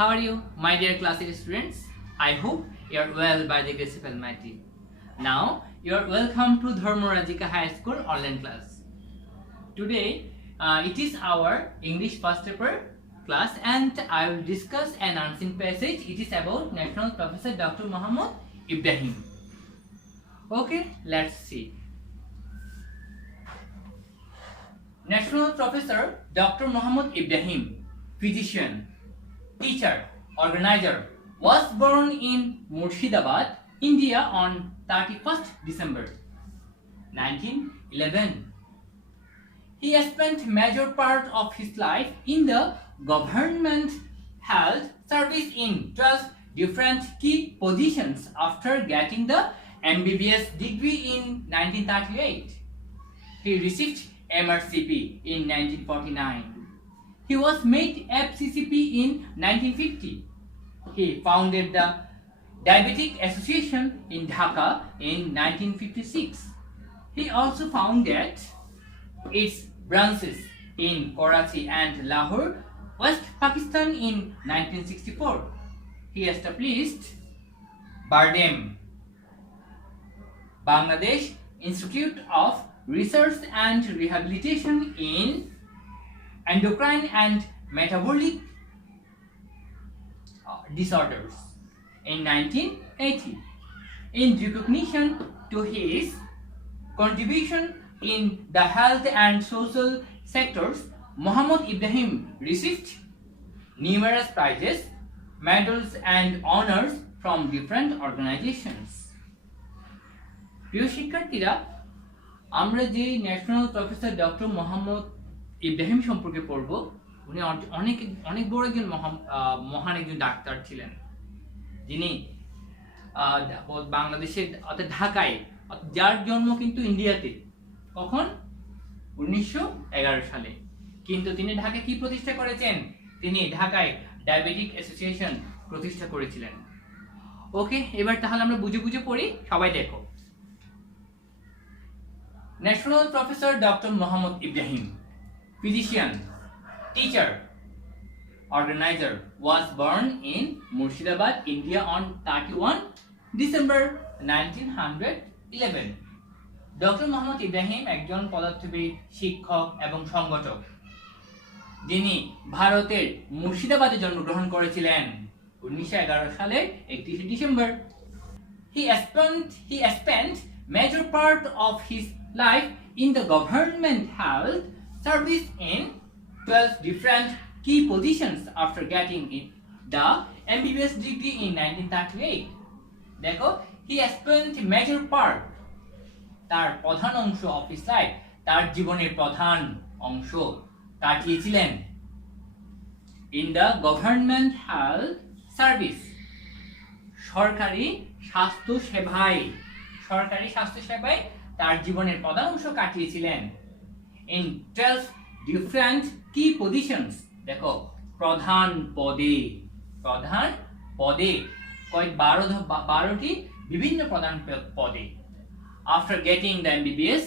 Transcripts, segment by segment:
How are you, my dear class 8 students? I hope you are well by the grace of Almighty. Now, you are welcome to Dharmarajika High School online class. Today, it is our English first paper class and I will discuss an unseen passage. It is about National Professor Dr. Muhammad Ibrahim. Okay, let's see. National Professor Dr. Muhammad Ibrahim, physician, teacher, organizer, was born in Murshidabad, India on 31st December 1911. He spent major part of his life in the government health service in 12 different key positions after getting the MBBS degree in 1938. He received MRCP in 1949. He was made FCCP in 1950. He founded the Diabetic Association in Dhaka in 1956. He also founded its branches in Karachi and Lahore, West Pakistan in 1964. He established BARDEM, Bangladesh Institute of Research and Rehabilitation in Endocrine and Metabolic Disorders in 1980. In recognition to his contribution in the health and social sectors, Muhammad Ibrahim received numerous prizes, medals and honors from different organizations. প্রিয় শিক্ষার্থীরা, আমরা যে national professor doctor Mohammad Ibrahim সম্পর্কে পড়ব, উনি অনেক বড় একজন মহান একজন ডাক্তার ছিলেন, যিনি বাংলাদেশের অর্থাৎ ঢাকায়, যার জন্ম কিন্তু ইন্ডিয়াতে, কখন 1911 সালে। কিন্তু তিনি ঢাকায় কি প্রতিষ্ঠা করেছেন? তিনি ঢাকায় ডায়াবেটিক অ্যাসোসিয়েশন প্রতিষ্ঠা করেছিলেন। ওকে, এবার তাহলে আমরা বুঝে বুঝে পড়ি, সবাই দেখো। National Professor Dr. Muhammad Ibrahim, physician, teacher, organizer, was born in Murshidabad, India on 31 December 1911. Dr. Muhammad Ibrahim একজন পদার্থবিদ, শিক্ষক এবং সংগঠক, যিনি ভারতের মুর্শিদাবাদে জন্মগ্রহণ করেছিলেন 1911 সালের 31 December. He spent major part of his life in the government health service in 12 different key positions after getting the MBBS degree in 1938. দেখো, he spent major part, তার প্রধান অংশ of his life, তার জীবনের প্রধান অংশ কাটিয়েছিলেন in the government health service, সরকারি স্বাস্থ্য সেবায়, সরকারি স্বাস্থ্য সেবায় তার জীবনের প্রধান অংশ কাটিয়েছিলেন in 12 different key positions. দেখো, প্রধান পদে, প্রধান পদে, 12টি বিভিন্ন প্রধান পদে after getting the MBBS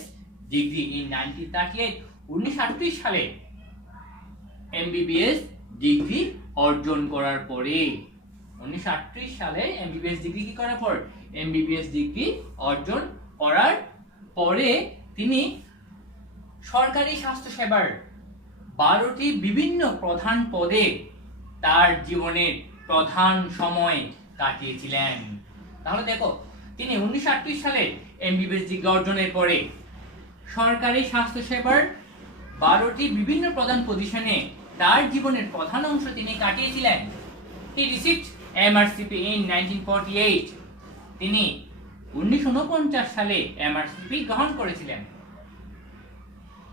degree in 1938. 1938 সালে MBBS ডিগ্রি অর্জন করার পরে, 1938 সালে MBBS ডিগ্রি কি করার পর? MBBS ডিগ্রি অর্জন করার পরে তিনি সরকারি স্বাস্থ্য সেবার 12টি বিভিন্ন প্রধান পদে তার জীবনের প্রধান সময় কাটিয়েছিলেন। তাহলে দেখো, তিনি 1938 সালে MBBS ডিগ্রি অর্জনের পরে সরকারি স্বাস্থ্য সেবার 12টি বিভিন্ন প্রধান পজিশনে তার জীবনের প্রধান অংশ তিনি কাটিয়েছিলেন। He received MRCP in 1948. তিনি 1949 সালে MRCP গ্রহণ করেছিলেন।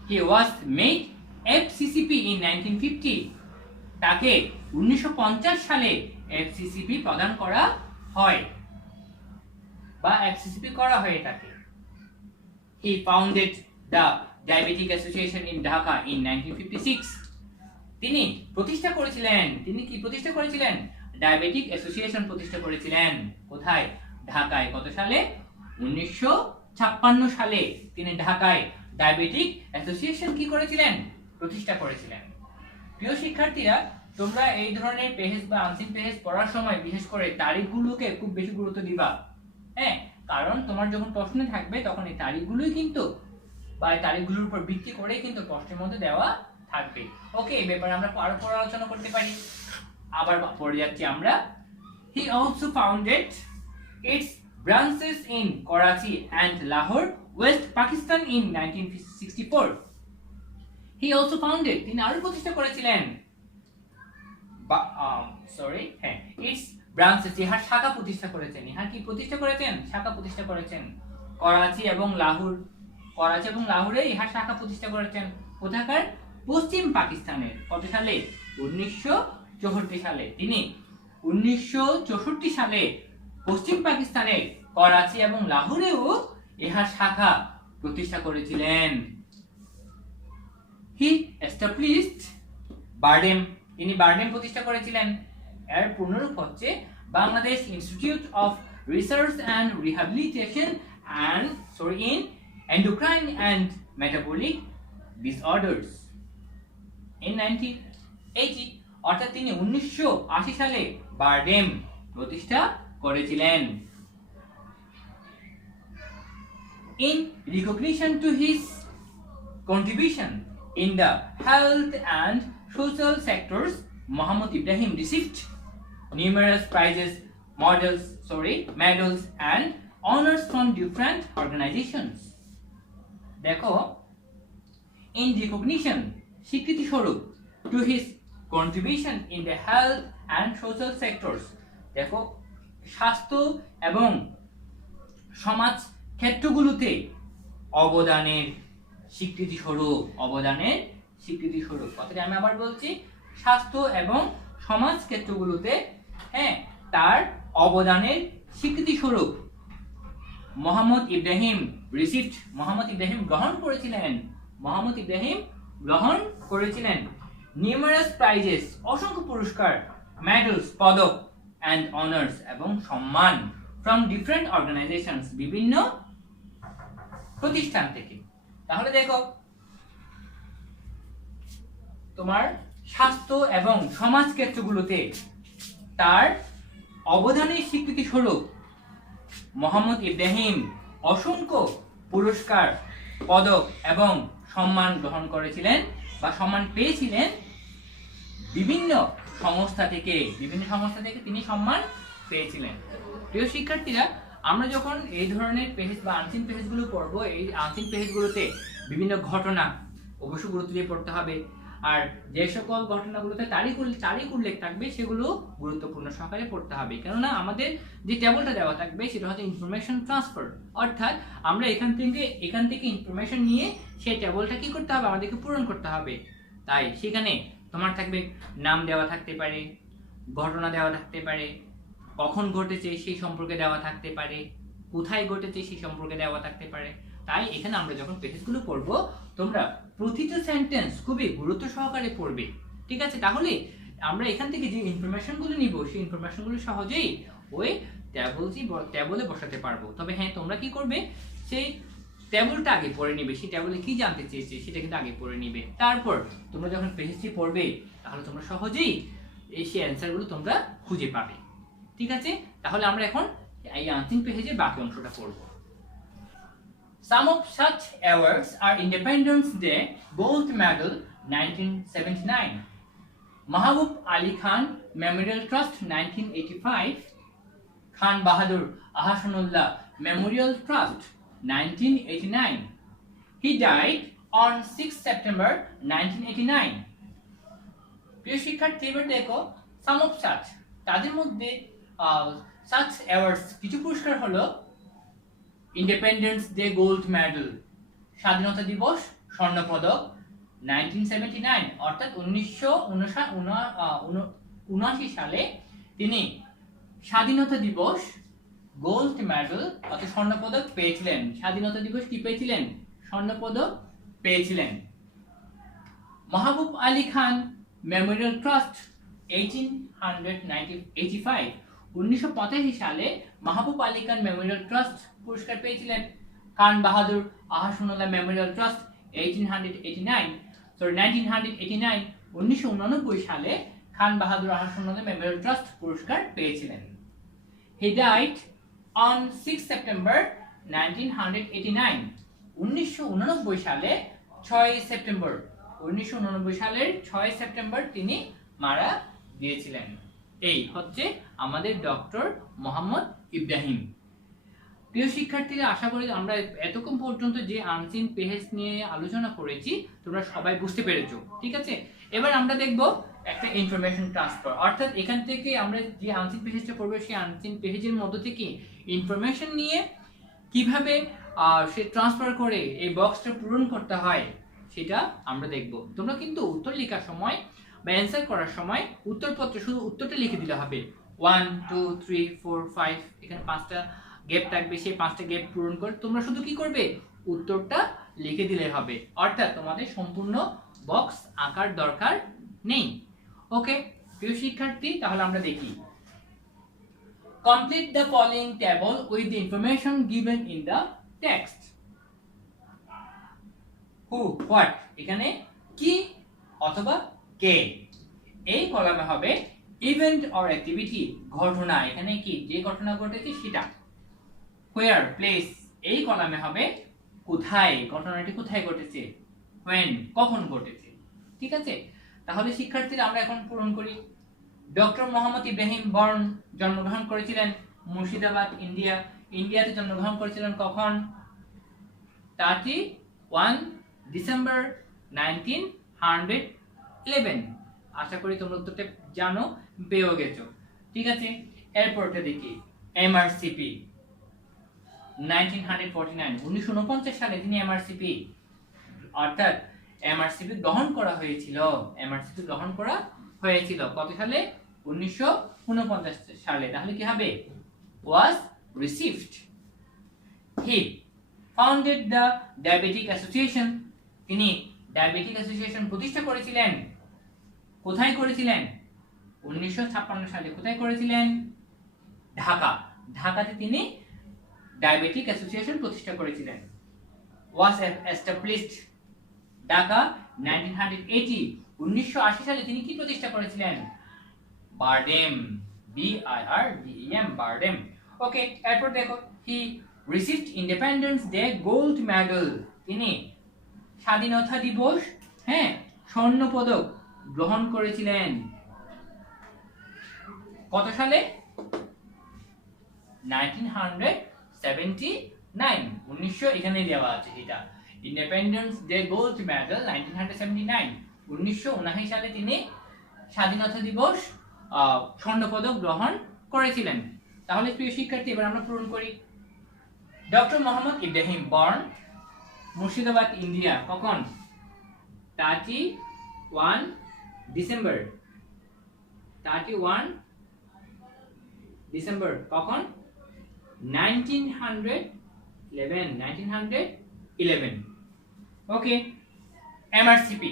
He was made FCCP in 1950. তাকে 1950 সালে FCCP প্রদান করা হয় বা FCCP করা হয় তাকে। He founded the Diabetic Association in Dhaka in 1956. তিনি প্রতিষ্ঠা করেছিলেন, তিনি কি প্রতিষ্ঠা করেছিলেন? ডায়াবেটিক অ্যাসোসিয়েশন প্রতিষ্ঠা করেছিলেন। কোথায়? ঢাকায়। কত সালে? 1956 সালে তিনি ঢাকায় ডায়াবেটিক অ্যাসোসিয়েশন কি করেছিলেন? প্রতিষ্ঠা করেছিলেন। প্রিয় শিক্ষার্থীরা, তোমরা এই ধরনের পেজ বা আনসিন পেজ পড়ার সময় বিশেষ করে তারিখগুলোকে খুব বেশি গুরুত্ব দিবা, হ্যাঁ, কারণ তোমার যখন প্রশ্নে থাকবে তখন এই তারিখগুলোই কিন্তু বা এই তারিখগুলোর উপর ভিত্তি করে কিন্তু প্রশ্নের মধ্যে দেওয়া থাকবে। ওকে, এই ব্যাপারে আমরা আরো পরে আলোচনা করতে পারি। আবার পড়ে যাচ্ছি আমরা। He also founded its branches in Karachi and Lahore, West Pakistan in 1964. He also founded, তিনি আরো প্রতিষ্ঠা করেছিলেন its branches, ইহার শাখা প্রতিষ্ঠা করেছেন। ইহার কি প্রতিষ্ঠা করেছেন? শাখা প্রতিষ্ঠা করেছেন। করাচি এবং লাহোরে ইহার শাখা প্রতিষ্ঠা করেছেন। কোথাকার? পশ্চিম পাকিস্তানের। কত সালে? 1964 সালে। তিনি 1964 সালে পশ্চিম পাকিস্তানের করাচি এবং লাহোরেও ইহার শাখা প্রতিষ্ঠা করেছিলেন। হি এস্টাবলিশড বারডেম, তিনি বারডেম প্রতিষ্ঠা করেছিলেন। এর পূর্ণরূপ হচ্ছে Bangladesh institute of research and rehabilitation in endocrine and metabolic disorders in 1980, অর্থাৎ তিনি 1980 সালে বারডেম প্রতিষ্ঠা করেছিলেন। In recognition to his contribution in the health and social sectors, Muhammad Ibrahim received numerous prizes, medals and honors from different organizations. দেখো, in recognition, স্বীকৃতি স্বরূপ, to his contribution in the health and social sectors, দেখো স্বাস্থ্য এবং সমাজ ক্ষেত্রগুলোতে অবদানের স্বীকৃতি স্বরূপ, কথাটা আমি আবার বলছি, স্বাস্থ্য এবং সমাজ ক্ষেত্রগুলোতে, হ্যাঁ, তার অবদানের স্বীকৃতি স্বরূপ মোহাম্মদ ইব্রাহিম গ্রহণ করেছিলেন নিউমারাস প্রাইজেস, অসংখ্য পুরস্কার, মেডেলস, পদক, and honors এবং সম্মান from different organizations, বিভিন্ন প্রতিষ্ঠান থেকে। তাহলে দেখো, তোমার স্বাস্থ্য এবং সমাজ ক্ষেত্রগুলোতে তার অবদানের স্বীকৃতি স্বরূপ মোহাম্মদ ইব্রাহিম অসংখ্য পুরস্কার, পদক এবং সম্মান গ্রহণ করেছিলেন বা সম্মান পেয়েছিলেন বিভিন্ন সংস্থা থেকে তিনি সম্মান পেয়েছিলেন। প্রিয় শিক্ষার্থীরা, আমরা যখন এই ধরনের পেজ বা আনসিন পেজগুলো পড়বো, এই আনসিন পেজগুলোতে বিভিন্ন ঘটনা অবশ্যই গুরুত্ব দিয়ে পড়তে হবে। আর যে সকল ঘটনাগুলোতে তারিখ উল্লেখ থাকবে সেগুলো গুরুত্বপূর্ণ সহকারে পড়তে হবে, কেননা আমাদের যে টেবলটা দেওয়া থাকবে সেটা হচ্ছে ইনফরমেশন ট্রান্সফার, অর্থাৎ আমরা এখান থেকে ইনফরমেশন নিয়ে সেই টেবলটা কি করতে হবে, আমাদেরকে পূরণ করতে হবে। তাই সেখানে তোমার থাকবে নাম দেওয়া থাকতে পারে, ঘটনা দেওয়া থাকতে পারে, কখন ঘটেছে সেই সম্পর্কে দেওয়া থাকতে পারে, কোথায় ঘটেছে সেই সম্পর্কে দেওয়া থাকতে পারে। তাই এখানে আমরা যখন পেজগুলো পড়বো, তোমরা প্রতিটা সেন্টেন্স খুবই গুরুত্ব সহকারে পড়বে, ঠিক আছে? তাহলে আমরা এখান থেকে যে ইনফরমেশনগুলো নিব সেই ইনফরমেশনগুলো সহজেই ওই ট্যাবলে বসাতে পারবো। তবে হ্যাঁ, তোমরা কি করবে, সেই ট্যাবলটা আগে পড়ে নিবে, সেই ট্যাবলে কি জানতে চেয়েছে সেটা কিন্তু আগে পড়ে নিবে। তারপর তোমরা যখন পেজটি পড়বে তাহলে তোমরা সহজেই সেই অ্যান্সারগুলো তোমরা খুঁজে পাবে, ঠিক আছে? তাহলে আমরা এখন এই আনসিন পেজের বাকি অংশটা পড়ব। Some of such awards are Independence Day Gold Medal 1979, Mahabub Ali Khan Memorial Trust 1985, Khan Bahadur Ahsanullah Memorial Trust 1989. He died on 6 September 1989. প্রিয় শিক্ষার্থী, এবার দেখো some of such, তাদের মধ্যে such awards কিছু পুরস্কার হলো ইন্ডিপেন্ডেন্স ডে গোল্ড মেডেল, স্বাধীনতা দিবস স্বর্ণ পদক 1979, অর্থাৎ 1979 সালে তিনি স্বাধীনতা দিবস গোল্ড মেডেল অর্থাৎ স্বর্ণ পদক পেয়েছিলেন। স্বাধীনতা দিবস কি পেয়েছিলেন? স্বর্ণ পদক পেয়েছিলেন। মাহবুব আলী খান মেমোরিয়াল ট্রাস্ট 1985, 1985 সালে মাহবুব আলী খান মেমোরিয়াল ট্রাস্ট পুরস্কার পেয়েছিলেন। খান বাহাদুর আহসানুল্লাহ মেমোরিয়াল ট্রাস্ট 1989 সালে খান বাহাদুর আসন্ন মেমোরিয়াল ট্রাস্ট পুরস্কার পেয়েছিলেন। He died on 6 September 1989। 1989 সালে 6 সেপ্টেম্বর 1989 সালের 6 সেপ্টেম্বর তিনি মারা গিয়েছিলেন। এই হচ্ছে আমাদের ডক্টর মোহাম্মদ ইব্রাহিম। প্রিয় শিক্ষার্থীরা, আশা করি আমরা এতক্ষণ পর্যন্ত যে আনসিন পেজ নিয়ে আলোচনা করেছি তোমরা সবাই বুঝতে পেরেছো, ঠিক আছে? এবার আমরা দেখব একটা ইনফরমেশন ট্রান্সফার, অর্থাৎ এখান থেকে আমরা যে আনসিন পেজটা পড়বো সেই আনসিন পেজের মধ্য থেকে ইনফরমেশন নিয়ে কিভাবে সে ট্রান্সফার করে এই বক্সটা পূরণ করতে হয় সেটা আমরা দেখব। তোমরা কিন্তু উত্তর লেখার সময় বা অ্যান্সার করার সময় উত্তরপত্রে শুধু উত্তরটা লিখে দিলে হবে। 1 2 3 4 5 এখানে 5টা গ্যাপ থাকবে, সেই 5টা গ্যাপ পূরণ করে তোমরা শুধু কি করবে, উত্তরটা লিখে দিলে হবে। অর্থাৎ তোমাদের সম্পূর্ণ বক্স আঁকার দরকার নেই। ওকে প্রিয় শিক্ষার্থী, তাহলে আমরা দেখি। Complete the following table with the information given in the text. Who, what, এখানে কি অথবা কে। এই কলামে হবে ইভেন্ট অর অ্যাক্টিভিটি, ঘটনা, এখানে কি যে ঘটনা ঘটেছে সেটা। Where, প্লেস, এই কলামে হবে কোথায়, ঘটনাটি কোথায় ঘটেছে। When, কখন ঘটেছে। ঠিক আছে, তাহলে শিক্ষার্থীরা আমরা এখন পূরণ করি। ডক্টর মোহাম্মদ ইব্রাহিম বর্ন জন্মগ্রহণ করেছিলেন মুর্শিদাবাদ, ইন্ডিয়া। ইন্ডিয়াতে জন্মগ্রহণ করেছিলেন কখন? 31 ডিসেম্বর 1911। আশা করি তোমরা উত্তরটা জানো, পেয়েও গেছো। ঠিক আছে, এরপরটা দেখি। এমআরসিপি 1949, 1949 সালে তিনি এমআরসিপি অর্থাৎ এমআরসিপি গ্রহণ করা হয়েছিল। এমআরসিপি গ্রহণ করা হয়েছিল কত সালে? 1949 সালে। তাহলে কি হবে? was received. He founded the diabetic association. তিনি ডায়াবেটিক অ্যাসোসিয়েশন প্রতিষ্ঠা করেছিলেন। কোথায় করেছিলেন? 1956 সালে। কোথায় করেছিলেন? ঢাকা। ঢাকাতে তিনি ডায়াবেটিক অ্যাসোসিয়েশন প্রতিষ্ঠা করেছিলেন। was established Dhaka 1980। 1980 সালে তিনি কি প্রতিষ্ঠা করেছিলেন? বারডেম, BIRDEM, বারডেম। ওকে, এরপর দেখো। হি received independence day gold medal. তিনি স্বাধীনতা দিবস স্বর্ণ পদক গ্রহণ করেছিলেন। কত সালে? 1979। 1900 এখানে দেওয়া আছে এটা। Independence day gold medal 1979। 1979 সালে তিনি স্বাধীনতা দিবস স্বর্ণ পদক গ্রহণ করেছিলেন। তাহলে প্রিয় শিক্ষার্থী, এবার আমরা পূরণ করি। Doctor Mohammad Ibrahim born Murshidabad, India, কখন? 31 ডিসেম্বর। 31 ডিসেম্বর কখন? 1911। ওকে, এমআরসিপি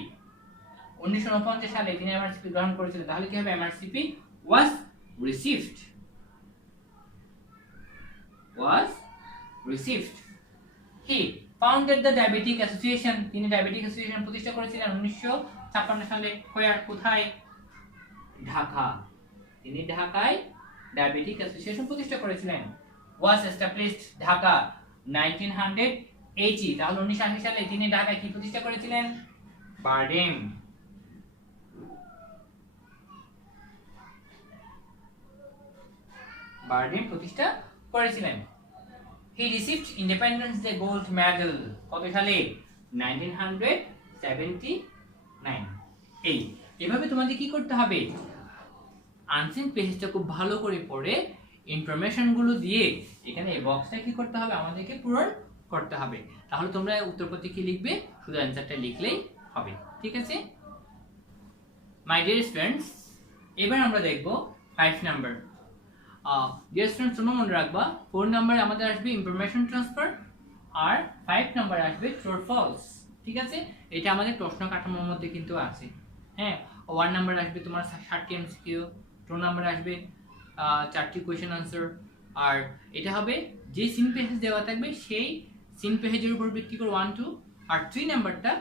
1949 সালে তিনি এমআরসিপি গ্রহণ করেছিলেন। তাহলে কি হবে? MRCP was received. He founded the diabetic association. তিনি ডায়াবেটিক অ্যাসোসিয়েশন প্রতিষ্ঠা করেছিলেন 1956 সালে। কোথায়? ঢাকা। তিনি ঢাকায় ডায়াবেটিক অ্যাসোসিয়েশন প্রতিষ্ঠা করেছিলেন। was established Dhaka 1980। তাহলে 1980 সালে তিনি ঢাকায় কি প্রতিষ্ঠা করেছিলেন? বারডেম। বারডেম প্রতিষ্ঠা করেছিলেন। হি received independence day gold medal কত সালে? 1979। এভাবে তোমাদের কি করতে হবে? আনসিন পেজটা খুব ভালো করে পড়ে ইনফরমেশন গুলো দিয়ে এখানে এই বক্সটা কি করতে হবে? আমাদেরকে পূরণ করতে হবে। তাহলে তোমরা উত্তরপত্রে কি লিখবে? শুধু অ্যান্সারটা লিখলেই হবে। ঠিক আছে মাই ডিয়ার স্টুডেন্টস, এবার আমরা দেখব 5 নাম্বার। ডিয়ার স্টুডেন্টস, তোমরা মনে রাখবা 4 নাম্বারে আমাদের আসবে ইনফরমেশন ট্রান্সফার আর 5 নাম্বারে আসবে ট্রু অর ফলস। ঠিক আছে, এটা আমাদের প্রশ্ন কাঠামোর মধ্যে কিন্তু আছে। 1 নাম্বার আসবে তোমার 60টি এমসিকিউ, 2 নাম্বার আসবে 4টি কোয়েশ্চেন আনসার, আর এটা হবে যে সিন পেজ দেওয়া থাকবে সেই সিন পেজের উপর ভিত্তি করে 1 2, আর 3 নাম্বারটা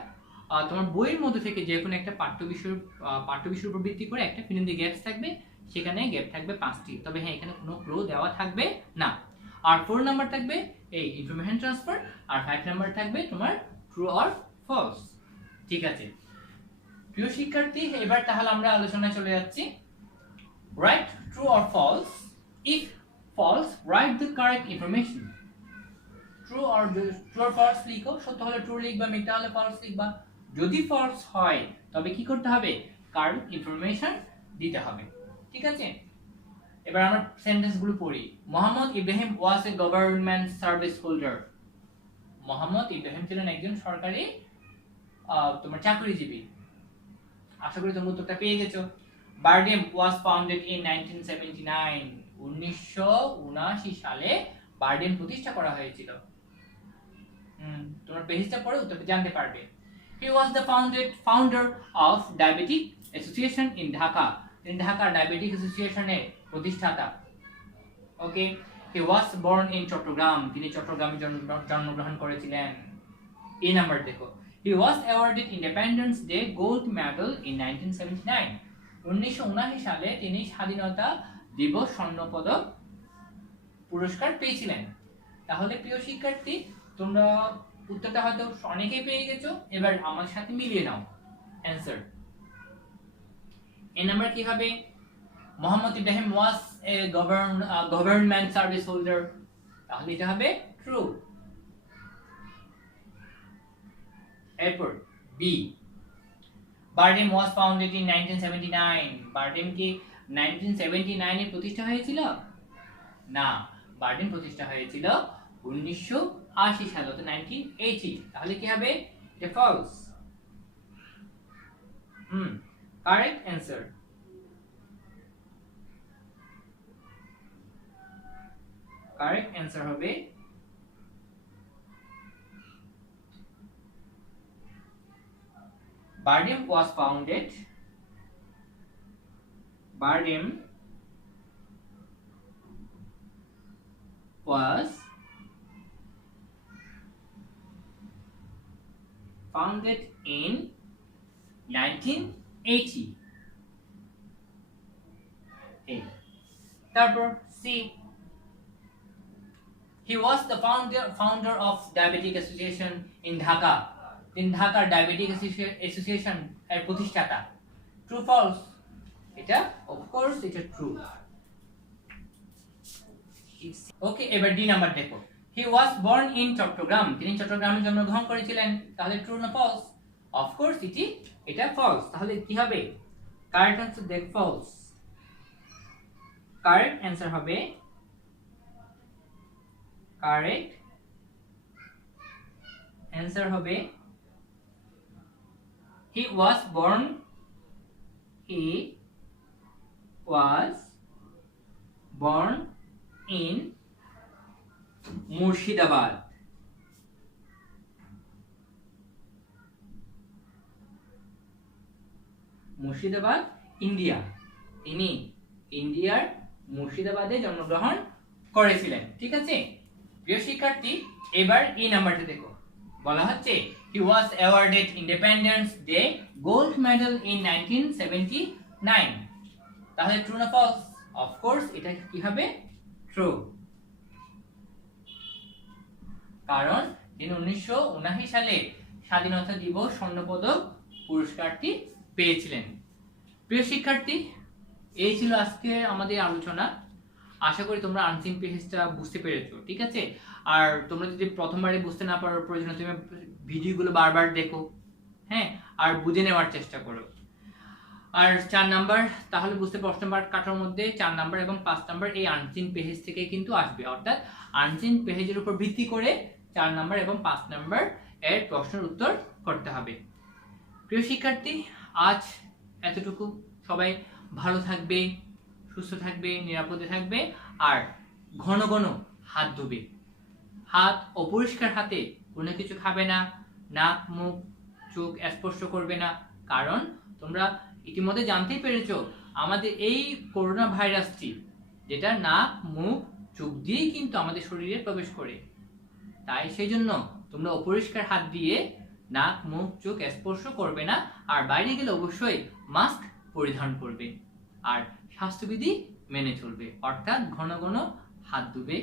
তোমার বইয়ের মধ্যে থেকে যে কোনো একটা পাঠ্য বিষয়ের উপর ভিত্তি করে একটা ফিল ইন দি গ্যাপস থাকবে, সেখানে গ্যাপ থাকবে 5টি। তবে হ্যাঁ, এখানে কোনো ক্লু দেওয়া থাকবে না। আর 4 নাম্বার থাকবে এই ইনফরমেশন ট্রান্সফার, আর 5 নাম্বার থাকবে তোমার ট্রু অর ফলস। ঠিক আছে প্রিয় শিক্ষার্থী, এবার তাহলে আমরা আলোচনায় চলে যাচ্ছি। Write true or false. If false, write the correct information. True or false লিখো, সত্য হলে ট্রু লিখবা, মিথ্যা হলে ফলস লিখবা। যদি ফলস হয় তবে কি করতে হবে? কারেক্ট ইনফরমেশন দিতে হবে। ঠিক আছে, এবার আমরা সেন্টেন্সগুলো পড়ি। Mohammad Ibrahim was a government service holder. Mohammad Ibrahim ছিলেন একজন সরকারি তোমার চাকরিজীবী। আশা করি তোমরা উত্তরটা পেয়ে গেছো। BIRDEM was founded in 1979। 1979 সালে বারডেম প্রতিষ্ঠা করা হয়েছিল। তোমরা পেজটা পড়ে উত্তরটা জানতে পারবে। He was the founder of Diabetic Association in Dhaka. তিনি ঢাকা ডায়াবেটিক অ্যাসোসিয়েশনের প্রতিষ্ঠাতা। ওকে, he was born in Chittagong. তিনি চট্টগ্রামে জন্মগ্রহণ করেছিলেন। এই নাম্বার দেখো, he was awarded Independence Day Gold Medal in 1979। 1979 সালে তিনি স্বাধীনতা দিবস স্বর্ণপদক পুরস্কার পেয়েছিলেন। তাহলে প্রিয় শিক্ষার্থী, তোমরা উত্তরটা হয়তো অনেকেই পেয়ে গেছো। এবার আমার সাথে মিলিয়ে নাও অ্যানসার। এই নাম্বার কি হবে? Mohammad Ibrahim was a government service holder, তাহলে এটা হবে ট্রু। এরপর B, BIRDEM was founded in 1979। BIRDEM কি 1979 এ প্রতিষ্ঠা হয়েছিল? না, বারডেম প্রতিষ্ঠা হয়েছিল 1980 সালে, অর্থাৎ 1980। তাহলে কি হবে? এটা false. Correct answer. Correct answer হবে Bardem was founded. Bardem was founded in 1980. তারপর C, he was the founder of Diabetic Association in Dhaka। তিনি ঢাকার ডায়াবেটিক অ্যাসোসিয়েশন এর প্রতিষ্ঠাতা। True false? এটা অফ কোর্স এটা ট্রু। ওকে, এবার ডি নাম্বার দেখো। he was born in Chittagong. তিনি চট্টগ্রামে জন্মগ্রহণ করেছিলেন। তাহলে ট্রু না ফলস? অফ কোর্স এটা ফলস। তাহলে কি হবে? কারেক্ট অ্যানসার দেখ ফলস। কারেক্ট অ্যানসার হবে, কারেক্ট অ্যানসার হবে he was born in Murshidabad. Murshidabad India. তিনি ইন্ডিয়ার মুর্শিদাবাদে জন্মগ্রহণ করেছিলেন। ঠিক আছে প্রিয় শিক্ষার্থী, এবার এই নাম্বারটা দেখো। বলা হচ্ছে he was awarded Independence Day Gold Medal in 1979। তাহলে ট্রু না ফলস? অফ কোর্স এটা কি হবে? ট্রু। কারণ তিনি 1979 সালে স্বাধীনতা দিবস স্বর্ণপদক পুরস্কারটি পেয়েছিলেন। প্রিয় শিক্ষার্থী, এই ছিল আজকে আমাদের আলোচনা। আশা করি তোমরা আনসিন পেজটা বুঝতে পেরেছো। ঠিক আছে, আর তোমরা যদি প্রথমবারে বুঝতে না পারো, প্রয়োজন তুমি ভিডিওগুলো বারবার দেখো, হ্যাঁ, আর বুঝে নেওয়ার চেষ্টা করো। আর 4 নাম্বার তাহলে বুঝতে প্রশ্ন কাটার মধ্যে 4 নাম্বার এবং 5 নাম্বার এই আনসিন পেজ থেকে কিন্তু আসবে, অর্থাৎ আনসিন পেজের উপর ভিত্তি করে 4 নাম্বার এবং 5 নাম্বার এর প্রশ্নের উত্তর করতে হবে। প্রিয় শিক্ষার্থী, আজ এতটুকু। সবাই ভালো থাকবে, সুস্থ থাকবে, নিরাপদে থাকবে, আর ঘন ঘন হাত ধুবে। হাত অপরিষ্কার হাতে কোনো কিছু খাবে না, নাক মুখ চোখ স্পর্শ করবে না। কারণ তোমরা ইতিমধ্যে জানতেই পেরেছো আমাদের এই করোনা ভাইরাসটি, যেটা নাক মুখ চোখ দিয়েই কিন্তু আমাদের শরীরে প্রবেশ করে। তাই সেই জন্য তোমরা অপরিষ্কার হাত দিয়ে নাক মুখ চোখ স্পর্শ করবে না, আর বাইরে গেলে অবশ্যই মাস্ক পরিধান করবে, আর স্বাস্থ্যবিধি মেনে চলবে, অর্থাৎ ঘন ঘন হাত ধুবে,